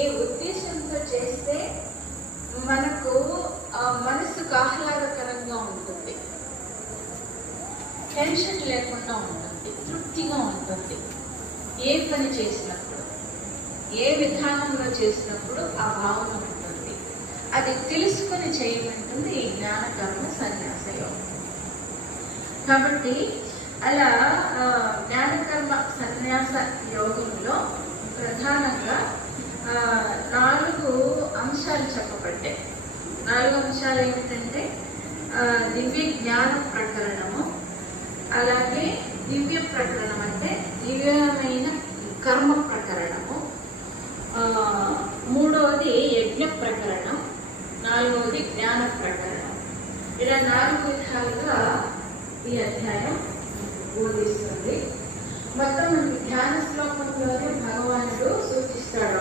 ఏ ఉద్దేశంతో చేస్తే మనకు మనసుకు ఆహ్లాదకరంగా ఉంటుంది, టెన్షన్ లేకుండా ఉంటుంది, తృప్తిగా ఉంటుంది. ఏ పని చేసినప్పుడు, ఏ విధానంలో చేసినప్పుడు ఆ భావన ఉంటుంది. అది తెలుసుకొని చేయమంటుంది ఈ జ్ఞానకర్మ సన్యాస యోగం. కాబట్టి అలా జ్ఞానకర్మ సన్యాస యోగంలో ప్రధానంగా 4 అంశాలు చెప్పబడ్డాయి. 4 అంశాలు ఏమిటంటే దివ్య జ్ఞాన ప్రకరణము, అలాగే దివ్య ప్రకరణం అంటే దివ్యమైన కర్మ ప్రకరణము, 3వది యజ్ఞ ప్రకరణం, 4వది జ్ఞాన ప్రకరణం. ఇలా 4 విధాలుగా ఈ అధ్యాయం బోధిస్తుంది. మొత్తం ధ్యాన శ్లోకంలోనే భగవానుడు సూచిస్తాడు.